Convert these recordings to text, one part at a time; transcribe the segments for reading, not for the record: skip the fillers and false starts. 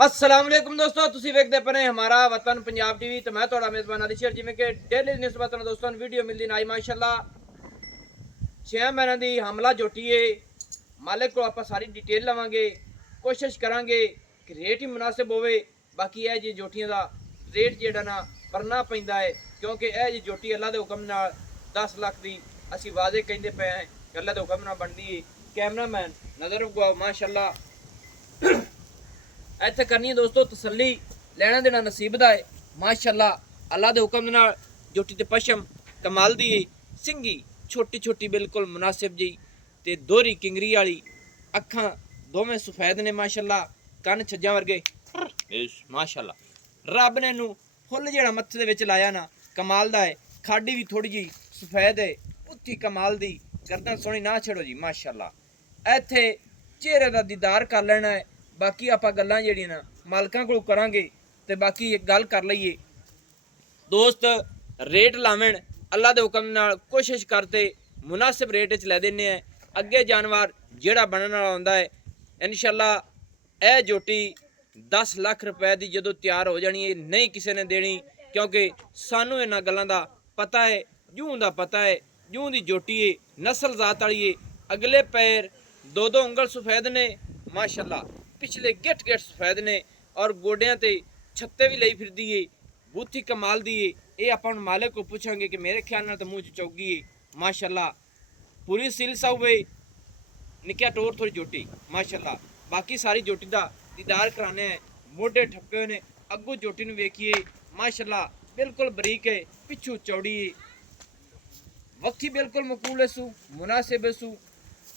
अस्सलाम वालेकुम दोस्तों, ਤੁਸੀਂ ਵੇਖਦੇ ਪਏ ਹਮਾਰਾ ਵਤਨ ਪੰਜਾਬ ਟੀਵੀ ਤੇ ਮੈਂ ਤੁਹਾਡਾ ਮੇਜ਼ਬਾਨ ਅਲੀ ਸ਼ੇਰ। ਜਿਵੇਂ ਕਿ ਡੇਲੀ ਨਿਸਬਤ ਨਾਲ ਦੋਸਤਾਂ ਨੂੰ ਵੀਡੀਓ ਮਿਲਦੀ ਨਾ ਮਾਸ਼ਾਅੱਲਾ 6 ਮਹੀਨਿਆਂ ਦੀ ਹਮਲਾ ਜੋਟੀ ਏ। ਮਾਲਕ ਕੋਲ ਆਪਾਂ ਸਾਰੀ ਡਿਟੇਲ ਲਵਾਂਗੇ, ਕੋਸ਼ਿਸ਼ ਕਰਾਂਗੇ ਕਿ ਰੇਟ ਹੀ ਮੁਨਾਸਿਬ ਹੋਵੇ। ਬਾਕੀ ਇਹ ਜੀ ਜੋਟੀਆਂ ਦਾ ਰੇਟ ਜਿਹੜਾ ਨਾ ਪਰਨਾ ਪੈਂਦਾ ਹੈ, ਕਿਉਂਕਿ ਇਹ ਜੀ ਜੋਟੀ ਅੱਲਾ ਦੇ ਹੁਕਮ ਨਾਲ 10 ਲੱਖ ਦੀ ਅਸੀਂ ਵਾਅਦੇ ਕਹਿੰਦੇ ਪਏ ਹਾਂ ਕਿ ਅੱਲਾ ਦੇ ਹੁਕਮ ਨਾਲ ਬਣਦੀ ਹੈ। कैमरामैन नजर गवाओ माशाअल्लाह ਇੱਥੇ ਕਰਨੀ ਹੈ ਦੋਸਤੋ ਤਸੱਲੀ, ਲੈਣਾ ਦੇਣਾ ਨਸੀਬ ਦਾ ਹੈ ਮਾਸ਼ਾਅੱਲਾ। ਅੱਲਾ ਦੇ ਹੁਕਮ ਨਾਲ ਜੋਟੀ ਤੇ ਪਸ਼ਮ ਕਮਾਲ ਦੀ ਹੈ, ਸਿੰਗੀ ਛੋਟੀ ਛੋਟੀ ਬਿਲਕੁਲ ਮੁਨਾਸਿਬ ਜੀ ਤੇ ਦੋਹਰੀ ਕਿੰਗਰੀ ਵਾਲੀ, ਅੱਖਾਂ ਦੋਵੇਂ ਸਫੈਦ ਨੇ ਮਾਸ਼ਾਅੱਲਾ, ਕੰਨ ਛੱਜਾਂ ਵਰਗੇ ਮਾਸ਼ਾਅੱਲਾ। ਰੱਬ ਨੇ ਨੂੰ ਫੁੱਲ ਜਿਹੜਾ ਮੱਥੇ ਦੇ ਵਿੱਚ ਲਾਇਆ ਨਾ ਕਮਾਲ ਦਾ ਹੈ। ਖਾਡੀ ਵੀ ਥੋੜੀ ਜੀ ਸਫੈਦ ਹੈ, ਉੱਥੀ ਕਮਾਲ ਦੀ, ਗਰਦਨ ਸੋਹਣੀ ਨਾ ਛੇੜੋ ਜੀ ਮਾਸ਼ਾਅੱਲਾ। ਇੱਥੇ ਚਿਹਰੇ ਦਾ ਦੀਦਾਰ ਕਰ ਲੈਣਾ ਹੈ। ਬਾਕੀ ਆਪਾਂ ਗੱਲਾਂ ਜਿਹੜੀਆਂ ਨਾ ਮਾਲਕਾਂ ਕੋਲ ਕਰਾਂਗੇ ਤੇ ਬਾਕੀ ਇੱਕ ਗੱਲ ਕਰ ਲਈਏ ਦੋਸਤ, ਰੇਟ ਲਾਵਣ ਅੱਲਾ ਦੇ ਹੁਕਮ ਨਾਲ ਕੋਸ਼ਿਸ਼ ਕਰਤੇ ਮੁਨਾਸਿਬ ਰੇਟ 'ਚ ਲੈ ਦਿੰਨੇ ਆ। ਅੱਗੇ ਜਾਨਵਰ ਜਿਹੜਾ ਬਣਨ ਵਾਲਾ ਹੁੰਦਾ ਹੈ ਇਨਸ਼ਾਅੱਲਾ ਇਹ ਜੋਟੀ 10 ਲੱਖ ਰੁਪਏ ਦੀ ਜਦੋਂ ਤਿਆਰ ਹੋ ਜਾਣੀ ਹੈ ਨਹੀਂ ਕਿਸੇ ਨੇ ਦੇਣੀ, ਕਿਉਂਕਿ ਸਾਨੂੰ ਇਹਨਾਂ ਗੱਲਾਂ ਦਾ ਪਤਾ ਹੈ, ਜੂੰ ਦਾ ਪਤਾ ਹੈ। ਜੂੰ ਦੀ ਜੋਟੀ ਹੈ, ਨਸਲ ਜ਼ਾਤ ਵਾਲੀ ਹੈ, ਅਗਲੇ ਪੈਰ ਦੋ ਉਂਗਲ ਸਫੈਦ ਨੇ ਮਾਸ਼ਾਅੱਲਾ, ਪਿਛਲੇ ਗਿੱਟ ਸਫੈਦ ਨੇ ਔਰ ਗੋਡਿਆਂ ਤੇ ਛੱਤੇ ਵੀ ਲਈ ਫਿਰਦੀ ਏ, ਬੂਥੀ ਕਮਾਲ ਦੀ ਏ। ਇਹ ਆਪਾਂ ਨੂੰ ਮਾਲਕ ਕੋ ਪੁੱਛਾਂਗੇ ਕਿ ਮੇਰੇ ਖਿਆਲ ਨਾਲ ਤਾਂ ਮੂੰਹ 'ਚ ਚੌਗੀ ਏ ਮਾਸ਼ਾਅੱਲਾ। ਪੂਰੀ ਸਿਲ ਸਾਊਵੇ ਨਿੱਕਿਆ ਟੋਰ ਥੋੜੀ ਜੋਟੀ ਮਾਸ਼ਾਅੱਲਾ। ਬਾਕੀ ਸਾਰੀ ਜੋਟੀ ਦਾ ਦੀਦਾਰ ਕਰਾਣੇ ਹੈ। ਮੋਢੇ ਠੱਪੇ ਹੋਏ ਨੇ, ਅੱਗੋਂ ਜੋਟੀ ਨੂੰ ਵੇਖੀਏ ਮਾਸ਼ਾਅੱਲਾ ਬਿਲਕੁਲ ਬਰੀਕ ਹੈ, ਪਿੱਛੂ ਚੌੜੀ ਏ, वक्ती बिल्कुल मकबूल सू मुनासिब सू,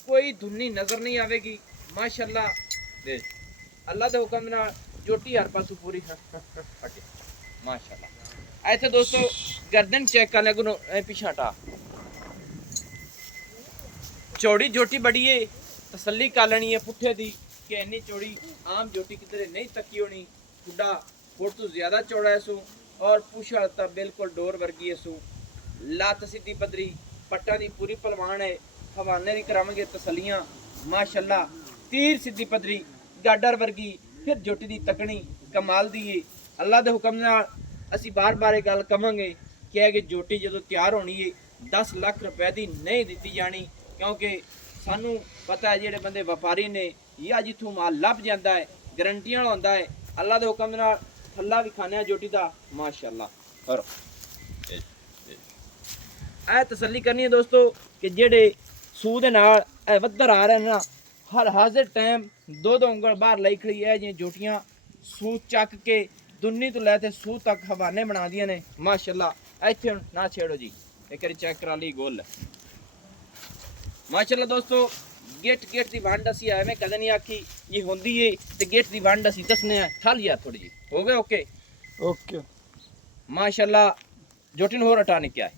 कोई धुन्नी नजर नहीं आवेगी माशाअल्लाह। अल्लाह के हुक्म नाल जोटी हर पासों पूरी हटे माशाअल्लाह। ऐसे दोस्तों गर्दन चेक कर ले, पिछा हटा, चौड़ी जोटी बड़ी है, तसल्ली कर लेनी है पुठे दी कि इन्नी चौड़ी आम जोटी किधरे नहीं तकी होनी। खुडा फुट तो ज्यादा चौड़ा है सू और पूछ वाला बिल्कुल डोर वर्गी है सू। लात सीधी पदरी पट्टा दी पूरी पलवान है, हवाने दी करावांगे तसलियां माशाअल्लाह। तीर सीधी पदरी गाडर वर्गी, फिर जोटी दी तकनी कमाल दी है। अल्लाह दे हुक्म नाल असी बार बार गल कवांगे कि जोटी जदों तैयार होनी है 10 लाख रुपए दी नहीं दी जानी, क्योंकि सानू पता है जेडे बंदे व्यापारी ने या जिथों माल लभ जाता है गारंटियां वाला होंदा है। अल्लाह दे हुक्म नाल थल्ला भी खाने जोटी दा माशाअल्लाह। और ਇਹ ਤਸੱਲੀ ਕਰਨੀ ਹੈ ਦੋਸਤੋ ਕਿ ਜਿਹੜੇ ਸੂਹ ਦੇ ਨਾਲ ਇਹ ਵੱਧਰ ਆ ਰਹੇ ਨੇ ਨਾ, ਹਰ ਹਾਜ਼ਰ ਟਾਈਮ ਦੋ ਉਂਗਲ ਬਾਹਰ ਲਈ ਖੜੀ ਹੈ। ਜਿਹੀਆਂ ਜੋਟੀਆਂ ਸੂਹ ਚੱਕ ਕੇ ਦੁੰਨੀ ਤੋਂ ਲੈ ਤੇ ਸੂਹ ਤੱਕ ਹਵਾਨੇ ਬਣਾਉਂਦੀਆਂ ਨੇ ਮਾਸ਼ਾਅੱਲਾ। ਇੱਥੇ ਹੁਣ ਨਾ ਛੇੜੋ ਜੀ, ਇੱਕ ਵਾਰੀ ਚੈੱਕ ਕਰਾ ਲਈ ਗੋਲ ਮਾਸ਼ਾਅੱਲਾ। ਦੋਸਤੋ ਗੇਟ ਦੀ ਵੰਡ ਅਸੀਂ ਐਵੇਂ ਕਦੇ ਨਹੀਂ ਆਖੀ ਇਹ ਹੁੰਦੀ ਏ, ਤੇ ਗੇਟ ਦੀ ਵੰਡ ਅਸੀਂ ਦੱਸਨੇ ਆ ਠਾਲ ਯਾਰ ਥੋੜੀ ਜੀ ਹੋ ਗਏ। ਓਕੇ ਮਾਸ਼ਾਅੱਲਾ। ਜੋਟੀ ਨੂੰ ਹੋਰ ਹਟਾਣੇ ਕਿਆ ਹੈ,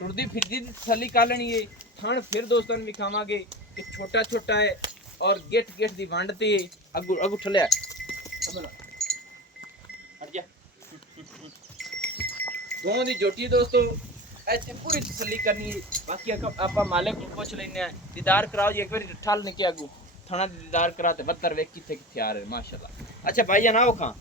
टुरदी फिरदी तसली कर लेनी है। थण फिर दोस्तों दिखावांगे कि छोटा छोटा है और गेट दी वंड ते अगू अगू ठलिया हट जा दोनों दी जोटी दोस्तों ऐसे पूरी तसली करनी है। बाकी आप मालिक को पूछ लेने हैं, दीदार कराओ जी एक बार ठल निके अगू थाना दीदार करा ते बत्तर वेख किथे किथे आ रहे माशाअल्लाह। अच्छा भाई ना खां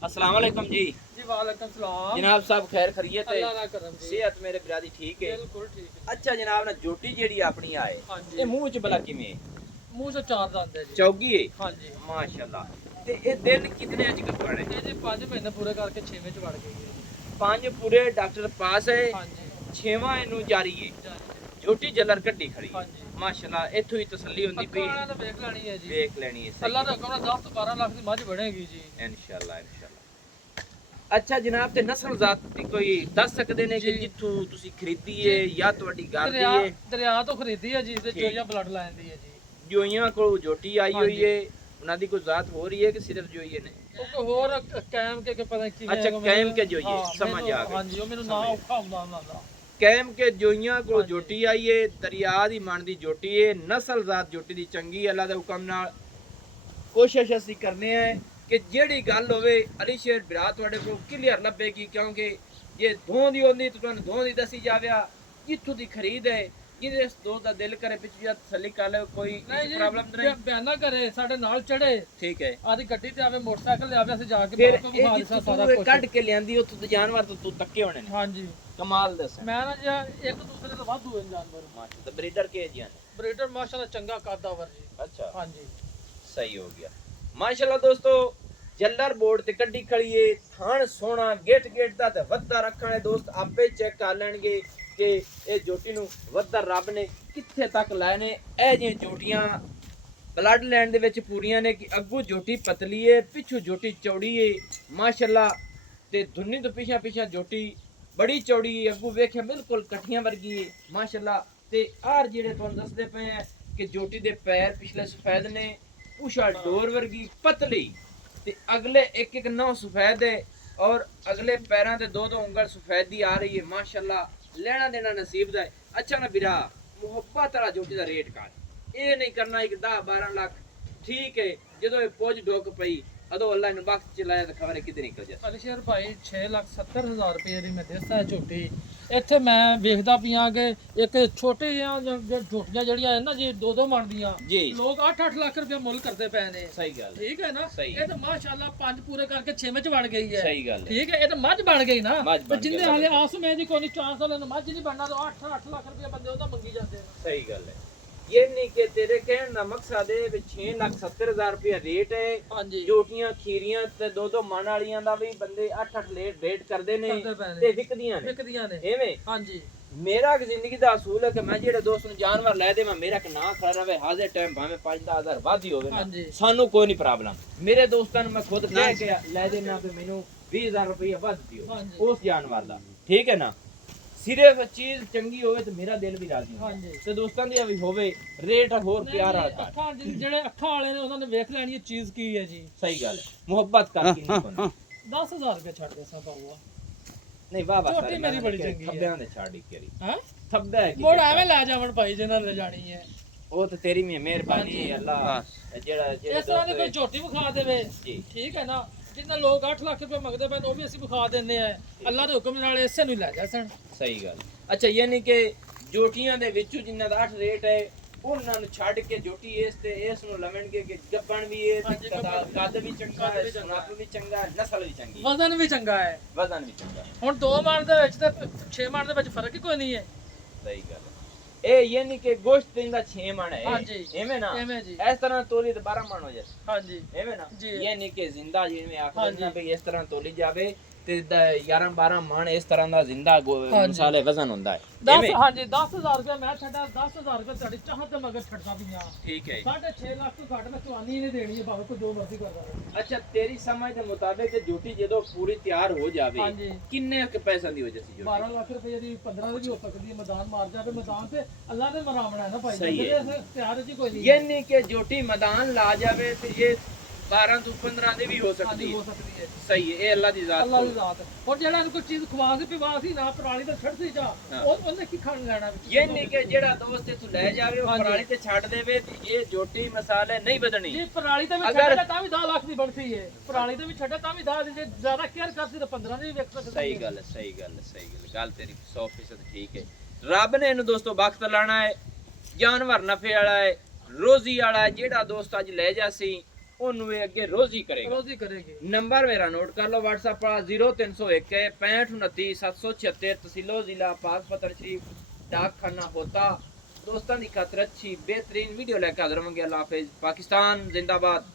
अस्सलाम वालेकुम जी। जी वालेकुम सलाम जनाब साहब खैर खैरियत है? अल्लाह ना करम जी, सेहत मेरे बिरादी ठीक है? बिल्कुल ठीक है। अच्छा जनाब ना जोटी जेडी अपनी आए हां जी, ये मुंह च भला किवें मुंह से चार दांत है जी। चौगी है हां जी माशाअल्लाह। ते ये दिन कितने अज कपड़े ये जी 5 महीने पूरे करके 6वें च बढ़ गई है। 5 पूरे डॉक्टर पास है, हां जी 6वां इनु जारी है। जारी जोटी जलर कड्डी खड़ी हां जी माशाअल्लाह। इथों ही तसल्ली होंदी पई, अकाना तो देख लेनी है जी, देख लेनी है अल्लाह दा हुक्म नाल 10 तो 12 लाख दी मज बनेगी जी इंशाअल्लाह इंशाअल्लाह। अच्छा जनाब ते नस्ल जात दी कोई दस सकदे ने कि जी। जिथों तुसी खरीदी है या ਤੁਹਾਡੀ ਘਰ ਦੀ दरिया है? दरिया तो खरीदी है जी, ते ठीक। जोया ब्लड लाइन दी है जी। जोइयां को जोटी आई हाँ हुई जी। है, उन्हां दी कोई जात हो रही है कि सिर्फ जोइये ने? ਉਹ ਕੋਈ ਹੋਰ ਕਾਇਮ ਕੇ ਪਤਾ ਨਹੀਂ ਕਿਵੇਂ अच्छा कैम के जोइये समझ आ हां गई। जी, ਉਹ ਮੈਨੂੰ ਨਾ ਔਖਾ ਹੁੰਦਾ ਉਹਨਾਂ ਦਾ। कैम के जोइयां को हाँ जी। जोटी आई है, दरिया दी मन दी जोटी है, नस्ल जात जोटी दी चंगी है। अल्लाह दे हुक्म नाल कोशिश ਅਸੀਂ करने हैं कि ਜਿਹੜੀ ਗੱਲ ਹੋਵੇ ਅਲੀ ਸ਼ੇਰ ਬਿਰਾ ਤੁਹਾਡੇ ਕੋਲ ਕਲੀਅਰ ਲੱਭੇਗੀ, ਕਿਉਂਕਿ ਜੇ ਦੋਹਾਂ ਦੀ ਹੁੰਦੀ ਤਾਂ ਤੁਹਾਨੂੰ ਦੋਹਾਂ ਦੀ ਦੱਸੀ ਜਾਵੇ। ਜਿੱਥੋਂ ਦੀ ਖਰੀਦ ਹੈ ਜਿਹਦੇ ਇਸ ਦੋਸਤ ਦਾ ਦਿਲ ਕਰੇ ਪਿੱਛੇ ਜਾਂ ਤਸੱਲੀ ਕਰ ਲੈ, ਕੋਈ ਨਹੀਂ ਜੀ ਪ੍ਰੋਬਲਮ ਨਹੀਂ। ਬਿਆਨਾ ਕਰੇ ਸਾਡੇ ਨਾਲ ਚੜੇ ਠੀਕ ਹੈ। ਆਦੀ ਗੱਡੀ ਤੇ ਆਵੇ ਮੋਟਰਸਾਈਕਲ ਤੇ ਆਵੇ ਅਸੀਂ ਜਾ ਕੇ ਫਿਰ ਬਾਹਰ ਤੋਂ ਵਿਖਾ ਇਹ ਦਿੱਤਾ ਜਿੱਥੋਂ ਸਾਰਾ ਤੂੰ ਇਹ ਕੁਝ। ਕੱਢ ਕੇ ਲਿਆਂਦੀ ਉੱਥੋਂ ਤੇ ਜਾਨਵਰ ਤੋਂ ਤੂੰ ਤੱਕੇ ਹੋਣੇ ਨੇ। ਹਾਂਜੀ ਕਮਾਲ ਦੱਸ ਮੈਂ ਨਾ ਜੀ ਇੱਕ ਦੂਸਰੇ ਤੋਂ ਵਾਧੂ ਹੋਏ ਜਾਨਵਰ। ਮਾਸ਼ਾ ਤਾਂ ਬਰੀਡਰ ਕੇ ਜੀ ਬਰੀਡਰ ਮਾਸ਼ਾਅੱਲਾ ਚੰਗਾ ਕਾਦਾਵਰ ਜੀ। ਅੱਛਾ ਹਾਂਜੀ ਸਹੀ ਹੋ ਗਿਆ ਮਾਸ਼ਾਅੱਲਾ। ਦੋਸਤੋ ਜੱਲਰ ਬੋਰਡ ਤੇ ਕੱਢੀ ਖੜੀਏ, ਥਣ ਸੋਹਣਾ, ਗੇਟ ਦਾ ਤੇ ਵੱਧਾ ਰੱਖਣ ਵਾਲੇ ਦੋਸਤ ਆਪੇ ਚੈੱਕ ਕਰ ਲੈਣਗੇ ਕਿ ਇਹ ਜੋਟੀ ਨੂੰ ਵੱਧਾ ਰੱਬ ਨੇ ਕਿੱਥੇ ਤੱਕ ਲਾਏ ਨੇ। ਇਹ ਜਿਹੀਆਂ ਜੋਟੀਆਂ ਬਲੱਡ ਲੈਂਡ ਦੇ ਵਿੱਚ ਪੂਰੀਆਂ ਨੇ ਕਿ ਅੱਗੂ ਜੋਟੀ ਪਤਲੀ ਏ, ਪਿੱਛੋਂ ਜੋਟੀ ਚੌੜੀ ਏ ਮਾਸ਼ਾਅੱਲਾ, ਤੇ ਧੁੰਨੀ ਤੋਂ ਪਿਛਾ ਜੋਟੀ ਬੜੀ ਚੌੜੀ ਏ, ਅੱਗੂ ਵੇਖਿਆ ਬਿਲਕੁਲ ਕਠੀਆਂ ਵਰਗੀ ਏ ਮਾਸ਼ਾਅੱਲਾ। ਤੇ ਆਰ ਜਿਹੜੇ ਤੁਹਾਨੂੰ ਦੱਸਦੇ ਪਏ ਆ ਕਿ ਜੋਟੀ ਦੇ ਪੈਰ ਪਿਛਲੇ ਸਫੈਦ ਨੇ, ਪੁਸ਼ਾ ਡੋਰ ਵਰਗੀ ਪਤਲੀ, ਤੇ ਅਗਲੇ ਇੱਕ ਨੌ ਸਫੈਦ ਹੈ ਔਰ ਅਗਲੇ ਪੈਰਾਂ ਤੇ ਦੋ ਉਂਗਲ ਸਫੈਦੀ ਆ ਰਹੀ ਹੈ ਮਾਸ਼ਾਅੱਲਾ। ਲੈਣਾ ਦੇਣਾ ਨਸੀਬ ਦਾ ਹੈ। ਅੱਛਾ ਨਾ ਵੀਰਾ, ਮੁਹੱਬਤ ਵਾਲਾ ਜੋਟੀ ਦਾ ਰੇਟ ਕਰ, ਇਹ ਨਹੀਂ ਕਰਨਾ ਇੱਕ 10-12 ਲੱਖ ਠੀਕ ਹੈ, ਜਦੋਂ ਇਹ ਪੁੱਜ ਡੋਕ ਪਈ ਅਦੋਂ ਅੱਲਾ ਨੂੰ ਬਖਸ਼ ਚਲਾਇਆ ਤਾਂ ਖਬਰ ਕਿਤੇ ਨਿਕਲ ਜਾ। ਅਲੀਸ਼ੇਰ ਭਾਈ 6,70,000 ਰੁਪਏ ਦੀ ਮੈਂ ਦੇਸਾ ਝੋਟੀ। ਇੱਥੇ ਮੈਂ ਵੇਖਦਾ ਪਿਆ ਕਿ ਇੱਕ ਛੋਟੇ ਜਿਹੀਆਂ ਝੋਟੀਆਂ ਜਿਹੜੀਆਂ ਹੈ ਨਾ ਜੀ 2-2 ਮਣ ਦੀਆਂ, ਜੀ ਲੋਕ 8-8 ਲੱਖ ਰੁਪਏ ਮੁੱਲ ਕਰਦੇ ਪਏ ਨੇ। ਸਹੀ ਗੱਲ ਠੀਕ ਹੈ ਨਾ, ਸਹੀ। ਇਹ ਤਾਂ ਮਾਸ਼ਾਅੱਲਾ 5 ਪੂਰੇ ਕਰਕੇ 6ਵੇਂ ਚ ਬਣ ਗਈ ਹੈ। ਸਹੀ ਗੱਲ ਹੈ। ਠੀਕ ਹੈ, ਇਹ ਤਾਂ ਮੱਝ ਬਣ ਗਈ ਨਾ। ਮੱਝ ਬਣ ਜਿੰਦੇ ਗਈ। ਹਾਲੇ ਆਸ ਮੈਂ ਜੀ ਕੋਈ ਨਹੀਂ ਚਾਂਸ ਵਾਲੇ ਨੂੰ ਮੱਝ ਨਹੀਂ ਬਣਨਾ ਤਾਂ 8-8 ਲੱਖ ਰੁਪਏ ਬੰਦੇ ਉਹਦਾ ਮੰਗੀ ਜਾਂਦੇ ਨੇ। ਸਹੀ ਗੱਲ ਹੈ। ਇਹ ਨਹੀਂ ਕਿ ਤੇਰੇ ਕਹਿਣ ਦਾ ਮਕਸਦ ਹੈ ਵੀ 6,70,000 ਰੁਪਏ ਰੇਟ ਹੈ। ਹਾਂਜੀ ਜੋਟੀਆਂ ਖੀਰੀਆਂ ਤੇ 2-2 ਮਣ ਵਾਲੀਆਂ ਦਾ ਵੀ ਬੰਦੇ 8-8 ਰੇਟ ਕਰਦੇ ਨੇ ਕਰਦੇ ਪਏ ਨੇ। ਤੇ ਵਿਕਦੀਆਂ ਨੇ ਵਿਕਦੀਆਂ ਨੇ। ਐਵੇਂ। ਹਾਂਜੀ ਮੇਰਾ ਇੱਕ ਜ਼ਿੰਦਗੀ ਦਾ ਅਸੂਲ ਹੈ ਕਿ ਮੈਂ ਜਿਹੜੇ ਦੋਸਤ ਨੂੰ ਜਾਨਵਰ ਲੈ ਦੇਵਾਂ, ਮੇਰਾ ਕਿ ਨਾ ਖੜਾ ਰਵੇ, ਹਾਜ਼ਰ ਟਾਈਮ ਭਾਵੇਂ 5-10,000 ਵੱਧ ਹੀ ਹੋਵੇ ਨਾ, ਹਾਂਜੀ। ਸਾਨੂੰ ਕੋਈ ਨਹੀਂ ਪ੍ਰੋਬਲਮ। ਮੇਰੇ ਦੋਸਤਾਂ ਨੂੰ ਮੈਂ ਖੁਦ ਕਹਿ ਕੇ ਲੈ ਦੇਣਾ ਵੀ ਮੈਨੂੰ 20,000 ਰੁਪਏ ਵੱਧ ਦਿਓ ਹਾਂਜੀ। ਉਸ ਜਾਨਵਰ ਦਾ, ਠੀਕ ਹੈ ਨਾ। ਸਿਰਫ ਚੀਜ਼ ਚੰਗੀ ਹੋਵੇ ਤੇ ਮੇਰਾ ਦਿਲ ਵੀ ਰਾਜ਼ੀ ਹੋਵੇ ਹਾਂਜੀ। ਤੇ ਦੋਸਤਾਂ ਦੀ ਵੀ ਹੋਵੇ, ਰੇਟ ਹੋਰ ਪਿਆਰਾ ਕਰ। ਅੱਖਾਂ ਜਿਹੜੇ ਅੱਖਾਂ ਵਾਲੇ ਨੇ ਉਹਨਾਂ ਨੇ ਵੇਖ ਲੈਣੀ ਇਹ ਚੀਜ਼ ਕੀ ਹੈ ਜੀ। ਸਹੀ ਗੱਲ ਹੈ, ਮੁਹੱਬਤ ਕਰਕੇ ਨਹੀਂ ਕੋਨੀ। 10,000 ਰੁਪਏ ਛੱਡ ਦੇ ਸਾ ਬਾਬੂਆ। ਨਹੀਂ ਵਾਹ ਵਾਹ ਝੋਟੀ ਮੇਰੀ ਬੜੀ ਚੰਗੀ ਹੈ। ਥੱਬਿਆਂ ਦੇ ਛੱਡ ਇੱਕ ਵਾਰੀ ਹਾਂ ਥੱਬਾ ਹੈ ਕਿ ਮੋੜ ਐਵੇਂ ਲੈ ਜਾਵਣ ਭਾਈ ਜਿਹਨਾਂ ਲੈ ਜਾਣੀ ਹੈ। ਉਹ ਤੇ ਤੇਰੀ ਮਿਹਰਬਾਨੀ ਹੈ ਅੱਲਾ। ਜਿਹੜਾ ਇਸ ਤਰ੍ਹਾਂ ਦੀ ਕੋਈ ਝੋਟੀ ਵਿਖਾ ਦੇਵੇ ਜੀ। ਠੀਕ ਹੈ ਨਾ, ਜਿੰਨਾ ਲੋਕ 8 ਲੱਖ ਰੁਪਏ ਮੰਗਦੇ ਪਏ ਉਹ ਵੀ ਅਸੀਂ ਵਿਖਾ ਦਿੰਨੇ ਆ। ਅੱਲਾ ਦੇ ਹੁਕਮ ਨਾਲ ਇਸੇ ਨੂੰ ਹੀ ਲੈ ਜਾ ਸਣ। ਸਹੀ ਗੱਲ। ਅੱਛਾ ਯਾਨੀ ਕਿ ਜੋਟੀਆਂ ਦੇ ਵਿੱਚੋਂ ਜਿੰਨਾ ਦਾ 8 ਰੇਟ ਹੈ ਉਹਨਾਂ ਨੂੰ ਛੱਡ ਕੇ ਜੋਟੀ ਇਸ ਤੇ ਇਸ ਨੂੰ ਲਵਣਗੇ ਕਿ ਗੱਬਣ ਵੀ ਹੈ, ਹਾਂਜੀ, ਗੱਭਣ ਕੱਦ ਵੀ ਚੰਗਾ ਹੈ, ਸੁਨੱਖ ਵੀ ਚੰਗਾ ਹੈ, ਨਸਲ ਵੀ ਚੰਗੀ ਹੈ, ਵਜ਼ਨ ਵੀ ਚੰਗਾ ਹੈ। ਵਜ਼ਨ ਵੀ ਚੰਗਾ ਹੈ। ਹੁਣ 2 ਮਣ ਦੇ ਵਿੱਚ ਤੇ 6 ਮਣ ਦੇ ਵਿੱਚ ਫਰਕ ਹੀ ਕੋਈ ਨਹੀਂ ਹੈ। ਸਹੀ ਗੱਲ ਹੈ। ਇਹ ਯਾਨੀ ਕਿ ਗੋਸ਼ਤ ਦਿੰਦਾ 6 ਮਣ ਹੈ। ਹਾਂਜੀ। ਐਵੇਂ ਨਾ, ਐਵੇਂ ਜੀ। ਇਸ ਤਰ੍ਹਾਂ ਤੋਲੀ ਤੇ 12 ਮਣ ਹੋ ਜਾਏ। ਹਾਂਜੀ ਐਵੇਂ ਨਾ, ਜੀ। ਯਾਨੀ ਕਿ ਜ਼ਿੰਦਾ ਜਿਵੇਂ ਆਖਦੇ ਹਾਂਜੀ। ਨਾ ਵੀ ਇਸ ਤਰ੍ਹਾਂ ਤੋਲੀ ਜਾਵੇ ਤੇ 11-12 ਮਣ ਇਸ ਤਰ੍ਹਾਂ ਦਾ ਜ਼ਿੰਦਾ ਹਾਂਜੀ। ਮਸਾਲੇ ਵਜ਼ਨ ਹੁੰਦਾ ਹੈ। 10 ਹਾਂਜੀ 10,000 ਰੁਪਏ ਮੈਂ ਛੱਡਾ 10,000 ਰੁਪਏ ਤੁਹਾਡੀ ਚਾਹਤ ਦੇ ਮਗਰ ਛੱਡਦਾ ਪਿਆ। ਠੀਕ ਹੈ। 6.5 ਲੱਖ ਤੋਂ ਘੱਟ ਮੈਂ ਚਵਾਨੀ ਨਹੀਂ ਦੇਣੀ ਹੈ ਭਾਵੇਂ ਕੋਈ ਜੋ ਮਰਜ਼ੀ ਕਰਦਾ ਰਹੇ। ਅੱਛਾ ਤੇਰੀ ਸਮਝ ਦੇ ਮੁਤਾਬਿਕ ਜੋਟੀ ਜਦੋਂ ਪੂਰੀ ਤਿਆਰ ਹੋ ਜਾਵੇ ਹਾਂਜੀ। ਕਿੰਨੇ ਕੁ ਪੈਸਿਆਂ ਦੀ ਹੋ ਜਾਸੀ ਜੋਟੀ? 12 ਲੱਖ ਰੁਪਏ ਦੀ 15 ਦੀ ਵੀ ਹੋ ਸਕਦੀ ਹੈ। ਮੈਦਾਨ ਮਾਰ ਜਾਵੇ ਮੈਦਾਨ ਤੇ ਅੱਲਾ ਨੇ ਮਰਾਵਣਾ ਹੈ ਨਾ ਭਾਈ। ਸਹੀ ਹੈ। ਮੇਰੇ ਤਿਆਰ ਜੀ ਕੋਈ ਨਹੀਂ। ਯਾਨੀ ਕਿ ਜੋਟੀ ਮੈਦਾਨ ਲਾ ਜਾਵੇ ਤੇ ਇਹ 12 ਤੋਂ 15 ਦੀ ਵੀ ਹੋ ਹਾਂਜੀ ਸਕਦੀ ਹੋ ਹੈ। ਸਕਦੀ ਹੈ। ਸਹੀ ਹੈ, ਇਹ ਅੱਲਾ ਦੀ ਜ਼ਾਤ ਅੱਲਾ ਦੀ ਕੋਲ। ਜ਼ਾਤ। ਹੁਣ ਜਿਹੜਾ ਕੋਈ ਚੀਜ਼ ਖਵਾ ਸੀ ਪਿਵਾ ਸੀ ਨਾ ਪਰਾਲੀ ਤੇ ਛੱਡਦੀ ਜਾ ਹਾਂ। ਉਹਨੇ ਕੀ ਖਾਣ ਲੈਣਾ ਵਿੱਚ? ਯਾਨੀ ਕਿ ਜਿਹੜਾ ਦੋਸਤ ਇੱਥੋਂ ਲੈ ਜਾਵੇ ਉਹ ਹਾਂਜੀ। ਪਰਾਲੀ ਤੇ ਛੱਡ ਦੇਵੇ ਤੇ ਇਹ ਜੋਟੀ ਮਸਾਲੇ ਨਹੀਂ ਬਦਲਣੀ। ਜੇ ਪਰਾਲੀ ਤੇ ਵੀ ਅਗਰ- ਛੱਡੇ ਤਾਂ ਵੀ 10 ਲੱਖ ਦੀ ਬਣਦੀ ਹੈ। ਪਰਾਲੀ ਤੇ ਵੀ ਛੱਡੇ ਤਾਂ ਵੀ 10 ਜੇ ਜ਼ਿਆਦਾ ਕੇਅਰ ਕਰਦੀ ਤਾਂ 15 ਦੀ ਵੀ ਵਿਕ ਸਕਦੀ ਹੈ। ਸਹੀ ਗੱਲ ਹੈ, ਸਹੀ ਗੱਲ ਹੈ, ਸਹੀ ਗੱਲ। ਗੱਲ ਤੇਰੀ 100% ਠੀਕ ਹੈ। ਰੱਬ ਨੇ ਇਹਨੂੰ ਦੋਸਤੋ ਵਕਤ ਲਾਣਾ ਹੈ, ਜਾਨਵਰ ਨਫੇ ਵਾਲਾ ਹੈ, ਰੋਜ਼ੀ ਵਾਲਾ ਹੈ। ਜਿਹੜਾ ਦੋਸਤ ਅੱਜ ਲੈ ਜਾਸੀ ਉਹਨੂੰ ਇਹ ਅੱਗੇ ਰੋਜ਼ੀ ਕਰੇਗਾ। ਰੋਜ਼ੀ ਕਰੇਗੀ। ਨੰਬਰ ਮੇਰਾ ਨੋਟ ਕਰ ਲਓ, WhatsApp ਵਾਲਾ 0301 6529 776, तहसीलो जिला पाकपतन शरीफ, डाकखाना होता। दोस्तों की खातिर अच्छी बेहतरीन वीडियो लेकर हाजिर होंगे। अल्लाह हाफिज। पाकिस्तान जिंदाबाद।